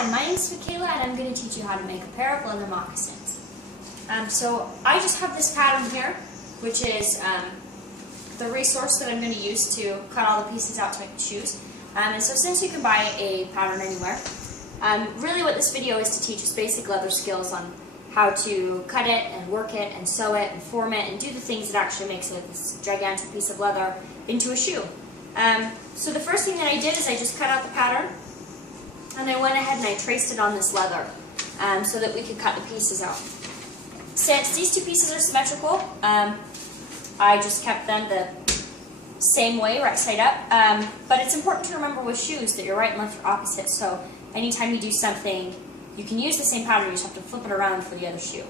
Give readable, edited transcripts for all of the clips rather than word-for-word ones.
Hi, my name is Michaela and I'm going to teach you how to make a pair of leather moccasins. So I just have this pattern here, which is the resource that I'm going to use to cut all the pieces out to make the shoes. And so since you can buy a pattern anywhere, really what this video is to teach is basic leather skills on how to cut it and work it and sew it and form it and do the things that actually makes this gigantic piece of leather into a shoe. So the first thing that I did is I just cut out the pattern and I went ahead and I traced it on this leather so that we could cut the pieces out. Since these two pieces are symmetrical, I just kept them the same way, right side up. But it's important to remember with shoes that your right and left are opposite, so anytime you do something, you can use the same pattern, you just have to flip it around for the other shoe.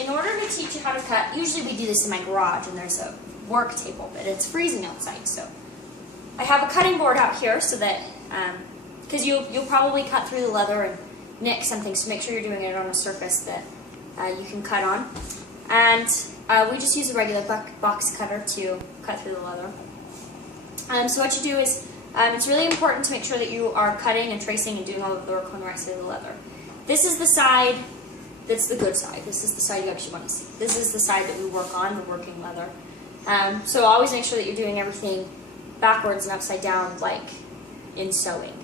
In order to teach you how to cut, usually we do this in my garage and there's a work table, but it's freezing outside, so I have a cutting board out here so that, because you'll probably cut through the leather and nick something, so make sure you're doing it on a surface that you can cut on. And we just use a regular box cutter to cut through the leather. So what you do is, it's really important to make sure that you are cutting and tracing and doing all of the work on the right side of the leather. This is the side that's the good side. This is the side you actually want to see. This is the side that we work on, the working leather. So always make sure that you're doing everything backwards and upside down, like in sewing.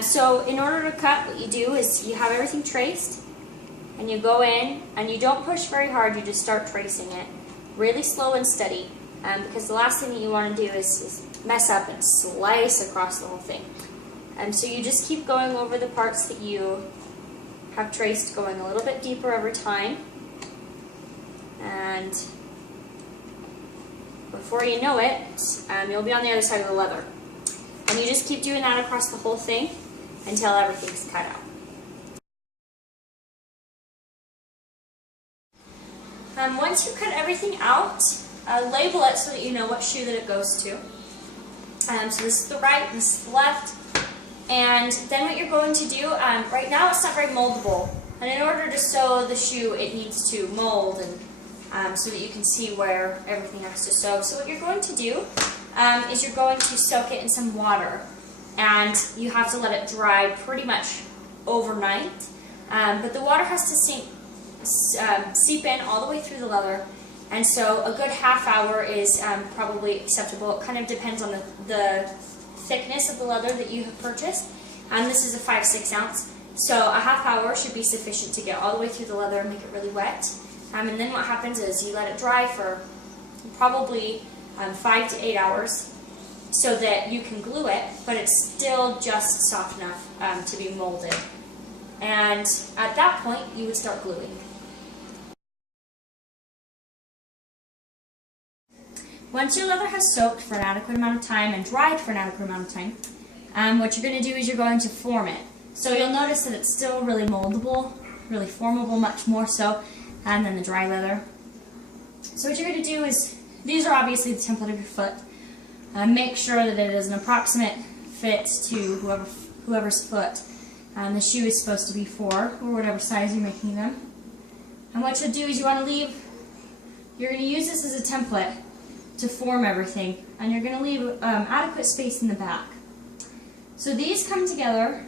So in order to cut, what you do is you have everything traced, and you go in, and you don't push very hard, you just start tracing it really slow and steady, because the last thing that you want to do is mess up and slice across the whole thing. So you just keep going over the parts that you have traced, going a little bit deeper every time, and before you know it, you'll be on the other side of the leather. And you just keep doing that across the whole thing until everything's cut out. Once you cut everything out, label it so that you know what shoe that it goes to. So this is the right, this is the left. And then what you're going to do, right now it's not very moldable. And in order to sew the shoe, it needs to mold and so that you can see where everything has to sew. So what you're going to do is you're going to soak it in some water, and you have to let it dry pretty much overnight. But the water has to seep in all the way through the leather, and so a good half hour is probably acceptable. It kind of depends on the thickness of the leather that you have purchased. This is a 5/6 ounce, so a half hour should be sufficient to get all the way through the leather and make it really wet. And then what happens is you let it dry for probably 5 to 8 hours so that you can glue it, but it's still just soft enough to be molded. And at that point, you would start gluing. Once your leather has soaked for an adequate amount of time and dried for an adequate amount of time, what you're going to do is you're going to form it. So you'll notice that it's still really moldable, really formable, much more so than the dry leather. So what you're going to do is, these are obviously the template of your foot. Make sure that it is an approximate fit to whoever's foot the shoe is supposed to be for, or whatever size you're making them. And what you'll do is you're going to use this as a template to form everything, and you're going to leave adequate space in the back. So these come together,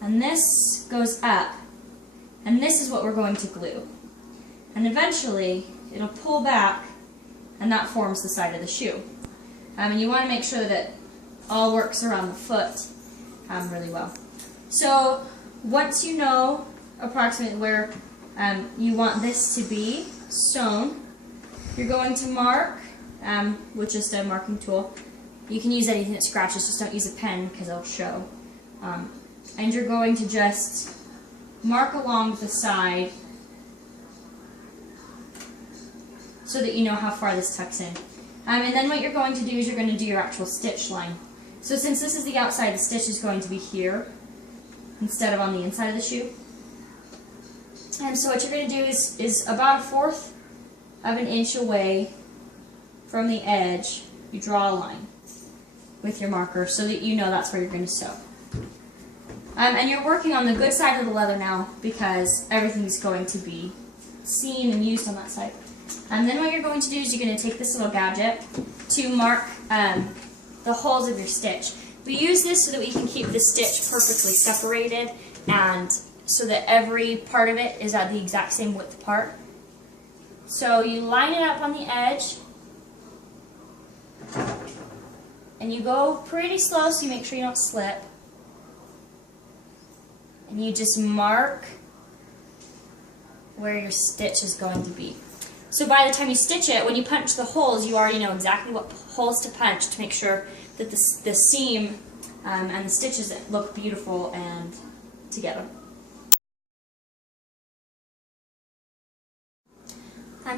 and this goes up, and this is what we're going to glue. And eventually, it'll pull back, and that forms the side of the shoe. And you want to make sure that it all works around the foot really well. So once you know approximately where you want this to be sewn, you're going to mark with just a marking tool. You can use anything that scratches, just don't use a pen because it'll show. And you're going to just mark along the side so that you know how far this tucks in. And then what you're going to do is you're going to do your actual stitch line. So since this is the outside, the stitch is going to be here instead of on the inside of the shoe. And so what you're going to do is about 1/4 of an inch away from the edge, you draw a line with your marker so that you know that's where you're going to sew. And you're working on the good side of the leather now because everything's going to be seen and used on that side. And then what you're going to do is you're going to take this little gadget to mark the holes of your stitch. We use this so that we can keep the stitch perfectly separated and so that every part of it is at the exact same width apart. So you line it up on the edge and you go pretty slow so you make sure you don't slip. And you just mark where your stitch is going to be. So by the time you stitch it, when you punch the holes, you already know exactly what holes to punch to make sure that the seam and the stitches look beautiful and together.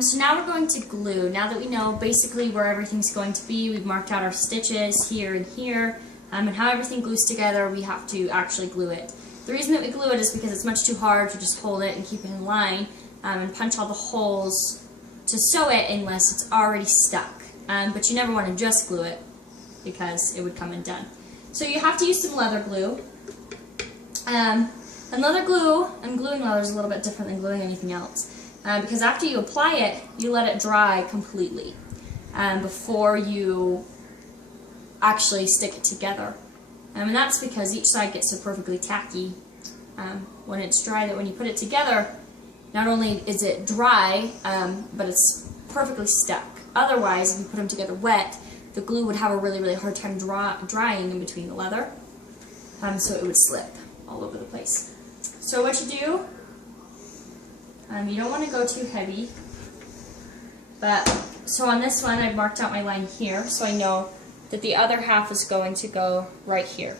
So now we're going to glue. Now that we know basically where everything's going to be, we've marked out our stitches here and here, and how everything glues together, we have to actually glue it. The reason that we glue it is because it's much too hard to just hold it and keep it in line and punch all the holes to sew it unless it's already stuck. But you never want to just glue it because it would come undone. So you have to use some leather glue. And leather glue and gluing leather is a little bit different than gluing anything else. Because after you apply it, you let it dry completely before you actually stick it together. And that's because each side gets so perfectly tacky when it's dry that when you put it together, not only is it dry, but it's perfectly stuck. Otherwise, if you put them together wet, the glue would have a really, really hard time drying in between the leather, so it would slip all over the place. So what you do, you don't want to go too heavy, but so on this one I've marked out my line here so I know that the other half is going to go right here.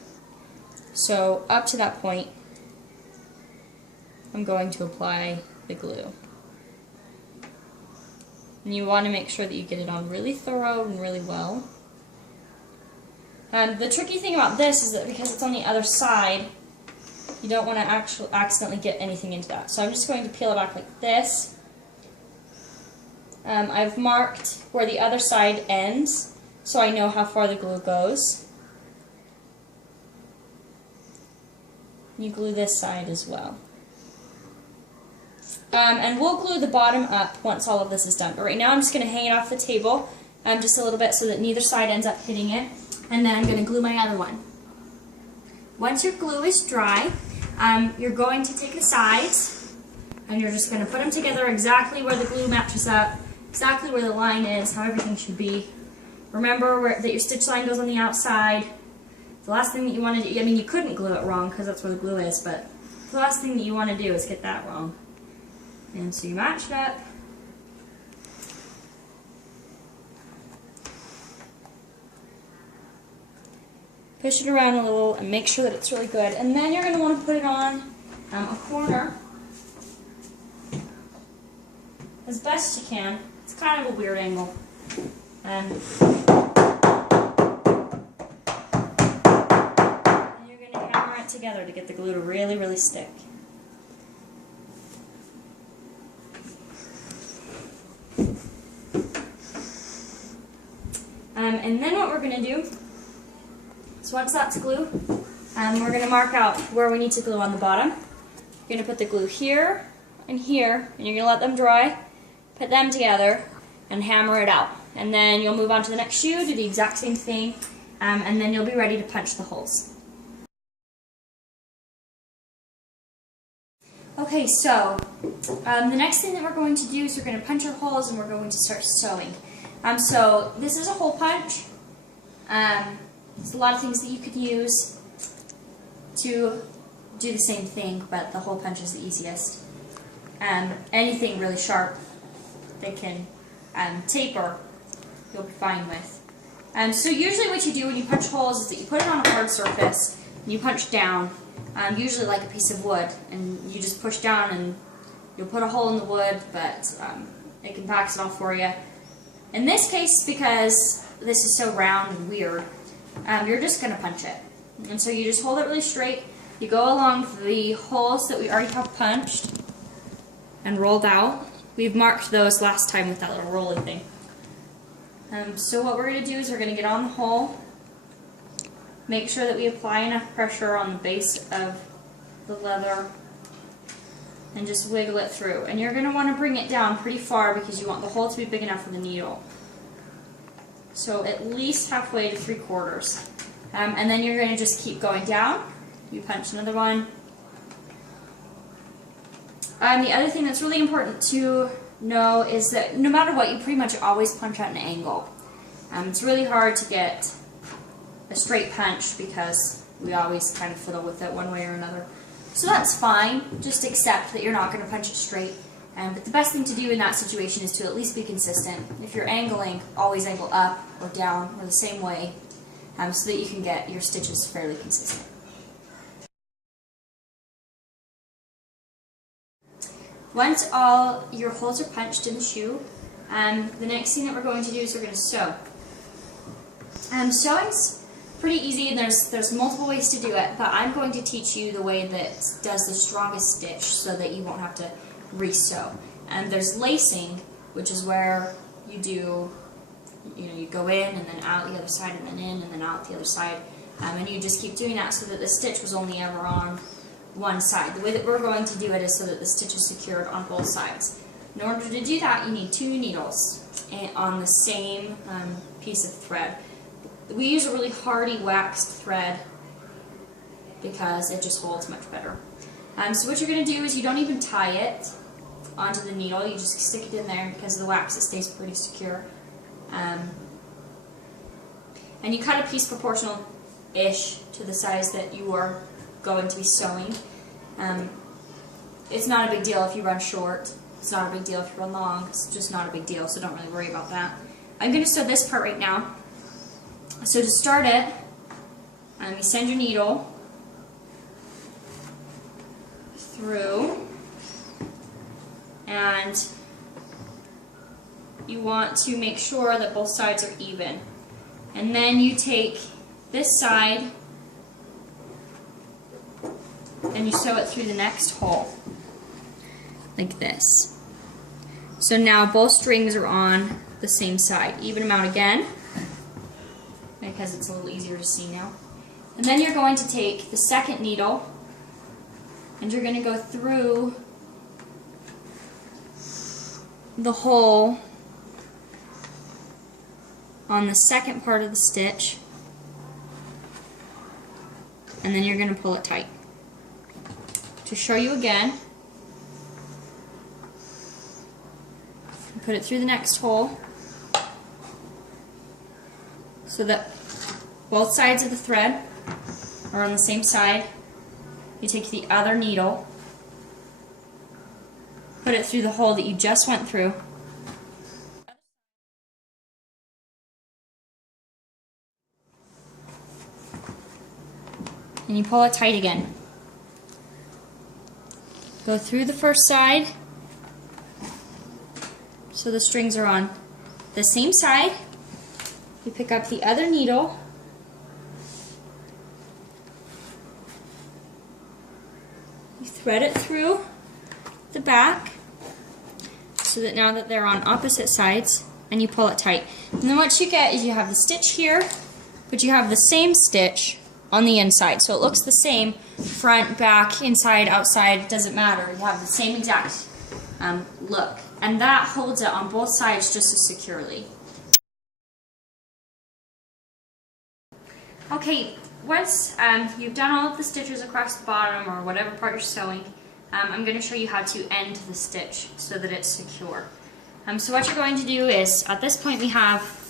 So up to that point I'm going to apply the glue. And you want to make sure that you get it on really thorough and really well. The tricky thing about this is that because it's on the other side, you don't want to accidentally get anything into that. So I'm just going to peel it back like this. I've marked where the other side ends, so I know how far the glue goes. You glue this side as well. And we'll glue the bottom up once all of this is done. But right now I'm just going to hang it off the table just a little bit so that neither side ends up hitting it. And then I'm going to glue my other one. Once your glue is dry, you're going to take the sides and you're just going to put them together exactly where the glue matches up, exactly where the line is, how everything should be. Remember that your stitch line goes on the outside. The last thing that you want to do, I mean you couldn't glue it wrong because that's where the glue is, but the last thing that you want to do is get that wrong. And so you match it up. Push it around a little and make sure that it's really good. And then you're going to want to put it on a corner as best you can. It's kind of a weird angle. And you're going to hammer it together to get the glue to really, really stick. And then what we're going to do, so once that's glue, we're going to mark out where we need to glue on the bottom. You're going to put the glue here and here, and you're going to let them dry, put them together, and hammer it out. And then you'll move on to the next shoe, do the exact same thing, and then you'll be ready to punch the holes. Okay, so the next thing that we're going to do is we're going to punch our holes and we're going to start sewing. So this is a hole punch. There's a lot of things that you could use to do the same thing, but the hole punch is the easiest. Anything really sharp that can taper, you'll be fine with. So usually what you do when you punch holes is that you put it on a hard surface and you punch down, usually like a piece of wood, and you just push down and you'll put a hole in the wood, but it compacts it all for you. In this case, because this is so round and weird, you're just going to punch it. And so you just hold it really straight. You go along the holes that we already have punched and rolled out. We've marked those last time with that little rolling thing. So what we're going to do is we're going to get on the hole, make sure that we apply enough pressure on the base of the leather, and just wiggle it through. And you're going to want to bring it down pretty far because you want the hole to be big enough for the needle. So at least halfway to 3/4. And then you're going to just keep going down. You punch another one. The other thing that's really important to know is that no matter what, you pretty much always punch at an angle. It's really hard to get a straight punch because we always kind of fiddle with it one way or another. So that's fine. Just accept that you're not going to punch it straight. But the best thing to do in that situation is to at least be consistent. If you're angling, always angle up or down or the same way, so that you can get your stitches fairly consistent. Once all your holes are punched in the shoe, the next thing that we're going to do is we're going to sew. Sewing's pretty easy, and there's multiple ways to do it, but I'm going to teach you the way that does the strongest stitch so that you won't have to re-sew. And there's lacing, which is where you do, you go in and then out the other side and then in and then out the other side, and you just keep doing that so that the stitch was only ever on one side. The way that we're going to do it is so that the stitch is secured on both sides. In order to do that, you need 2 needles on the same piece of thread. We use a really hardy waxed thread because it just holds much better. So what you're going to do is you don't even tie it onto the needle, you just stick it in there, and because of the wax it stays pretty secure. And you cut a piece proportional-ish to the size that you are going to be sewing. It's not a big deal if you run short, it's not a big deal if you run long, it's just not a big deal, so don't really worry about that. I'm going to sew this part right now. So to start it, you send your needle through, and you want to make sure that both sides are even. And then you take this side and you sew it through the next hole, like this. So now both strings are on the same side. Even them out again, because it's a little easier to see now. And then you're going to take the second needle and you're going to go through the hole on the second part of the stitch, and then you're going to pull it tight. To show you again, put it through the next hole so that both sides of the thread are on the same side. You take the other needle, put it through the hole that you just went through, and you pull it tight again. Go through the first side so the strings are on the same side. You pick up the other needle, you thread it through the back so that now that they're on opposite sides, and you pull it tight. And then what you get is you have the stitch here, but you have the same stitch on the inside. So it looks the same, front, back, inside, outside, it doesn't matter. You have the same exact look. And that holds it on both sides just as securely. Okay, once you've done all of the stitches across the bottom or whatever part you're sewing, I'm going to show you how to end the stitch so that it's secure. So what you're going to do is, at this point we have,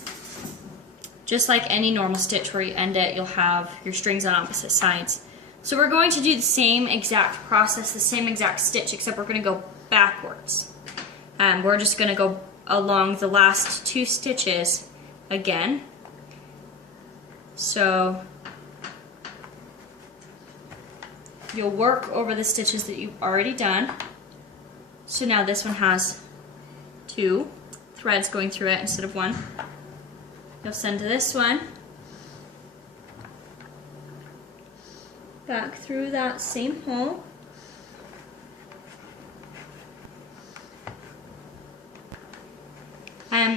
just like any normal stitch where you end it, you'll have your strings on opposite sides. So we're going to do the same exact process, the same exact stitch, except we're going to go backwards. We're just going to go along the last 2 stitches again. So you'll work over the stitches that you've already done. So now this one has 2 threads going through it instead of 1. You'll send to this one, back through that same hole,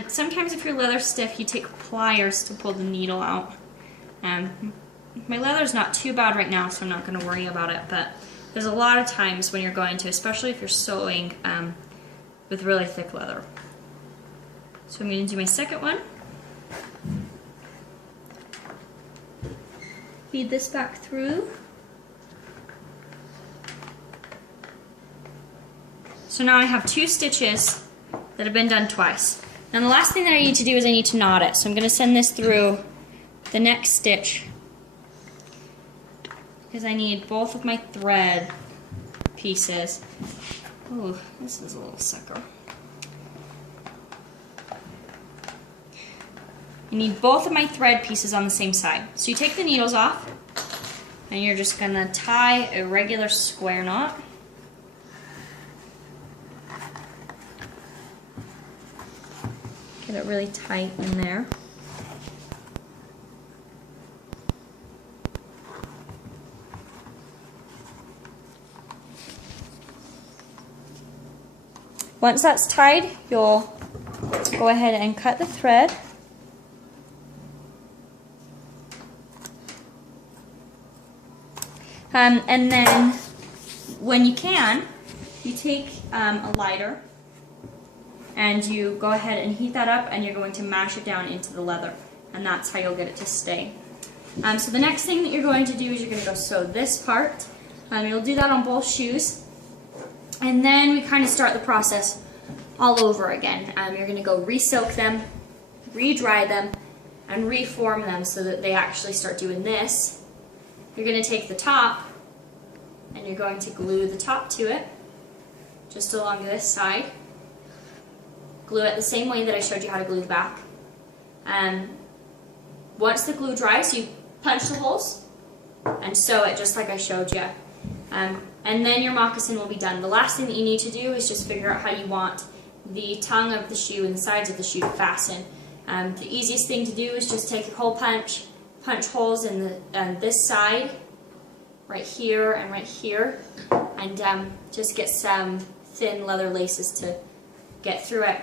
sometimes if your leather's stiff, you take pliers to pull the needle out. My leather's not too bad right now, so I'm not going to worry about it, but there's a lot of times when you're going to, especially if you're sewing with really thick leather. So I'm going to do my second one. feed this back through. So now I have 2 stitches that have been done twice. Now the last thing that I need to do is I need to knot it. So I'm going to send this through the next stitch because I need both of my thread pieces. Oh, this is a little sucker. You need both of my thread pieces on the same side. So you take the needles off and you're just going to tie a regular square knot. Get it really tight in there. Once that's tied, you'll go ahead and cut the thread. And then, when you can, you take a lighter and you go ahead and heat that up, and you're going to mash it down into the leather, and that's how you'll get it to stay. So the next thing that you're going to do is you're going to go sew this part. You'll do that on both shoes, and then we kind of start the process all over again. You're going to go re-soak them, re-dry them, and reform them so that they actually start doing this. You're going to take the top and you're going to glue the top to it, just along this side. Glue it the same way that I showed you how to glue the back. Once the glue dries, you punch the holes and sew it just like I showed you. And then your moccasin will be done. The last thing that you need to do is just figure out how you want the tongue of the shoe and the sides of the shoe to fasten. The easiest thing to do is just take your hole punch holes in this side, right here and right here, and just get some thin leather laces to get through it.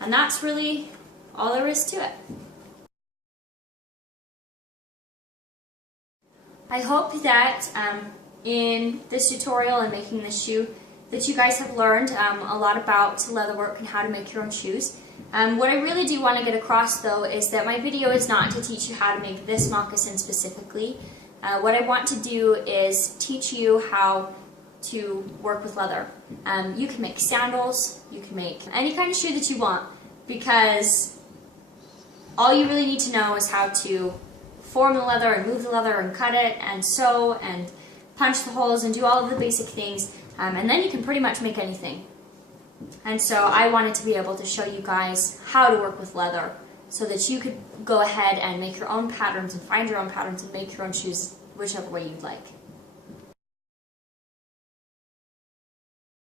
And that's really all there is to it. I hope that in this tutorial and making this shoe that you guys have learned a lot about leatherwork and how to make your own shoes. What I really do want to get across though is that my video is not to teach you how to make this moccasin specifically. What I want to do is teach you how to work with leather. You can make sandals, you can make any kind of shoe that you want, because all you really need to know is how to form the leather and move the leather and cut it and sew and punch the holes and do all of the basic things, and then you can pretty much make anything. And so I wanted to be able to show you guys how to work with leather so that you could go ahead and make your own patterns and find your own patterns and make your own shoes whichever way you'd like.